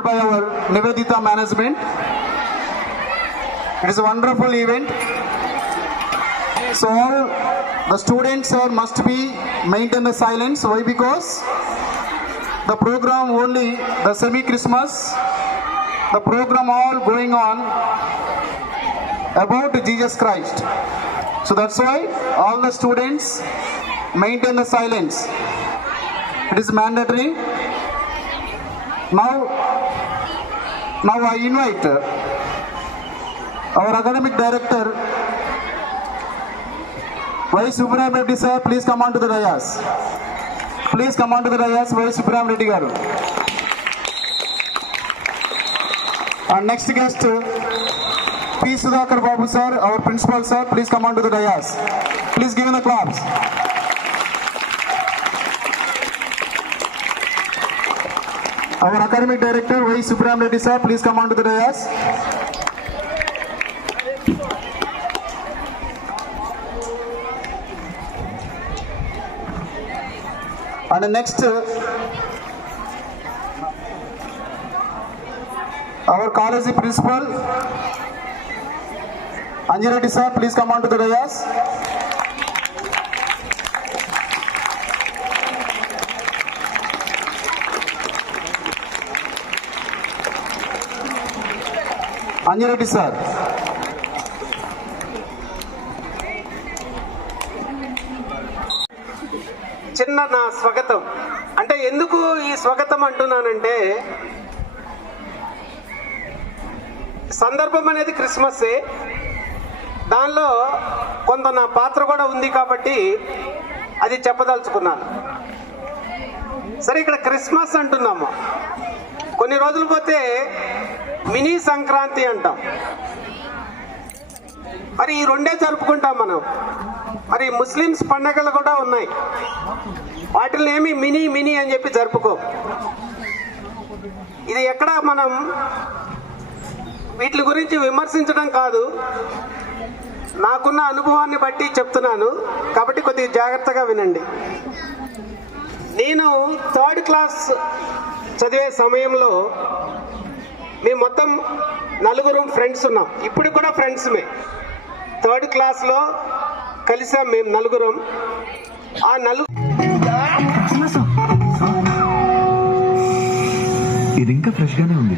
by our Nivedita management. It is a wonderful event. So all the students must be maintain the silence. Why? Because the program only the semi-Christmas, the program all going on about Jesus Christ. So that's why all the students maintain the silence. It is mandatory. Now I invite our academic director, Y. Subramanian Reddy sir, please come on to the dais. Please come on to the dais, Y. Subramanian Reddy garu. And next guest, P. Sudhakar Babu sir, our principal sir, please come on to the dais. Please give him the claps. Our academic director, Y. Subramanian Reddy sir, please come on to the dais. And next, our college principal, Anjali Reddy sir, please come on to the dais. Anjali Reddy sir. చిన్న నా స్వాగతం అంటే ఎందుకు ఈ స్వాగతం అంటున్నానంటే సందర్భం అనేది క్రిస్మస్సే, దానిలో కొంత నా పాత్ర కూడా ఉంది కాబట్టి అది చెప్పదలుచుకున్నాను. సరే, ఇక్కడ క్రిస్మస్ అంటున్నాము, కొన్ని రోజులు పోతే మినీ సంక్రాంతి అంటాం. మరి ఈ రెండే జరుపుకుంటాం మనం. మరి ముస్లిమ్స్ పండగలు కూడా ఉన్నాయి, వాటిని ఏమి మినీ మినీ అని చెప్పి జరుపుకో. ఇది ఎక్కడ మనం వీటి గురించి విమర్శించడం కాదు, నాకున్న అనుభవాన్ని బట్టి చెప్తున్నాను కాబట్టి కొద్దిగా జాగ్రత్తగా వినండి. నేను 3rd క్లాస్ చదివే సమయంలో మేము మొత్తం 4 ఫ్రెండ్స్ ఉన్నాం, ఇప్పుడు కూడా ఫ్రెండ్స్మే. 3rd క్లాస్లో కలిసాం మేము 4. ఆ ఇది ఇంకా ఫ్రెష్ గానే ఉంది.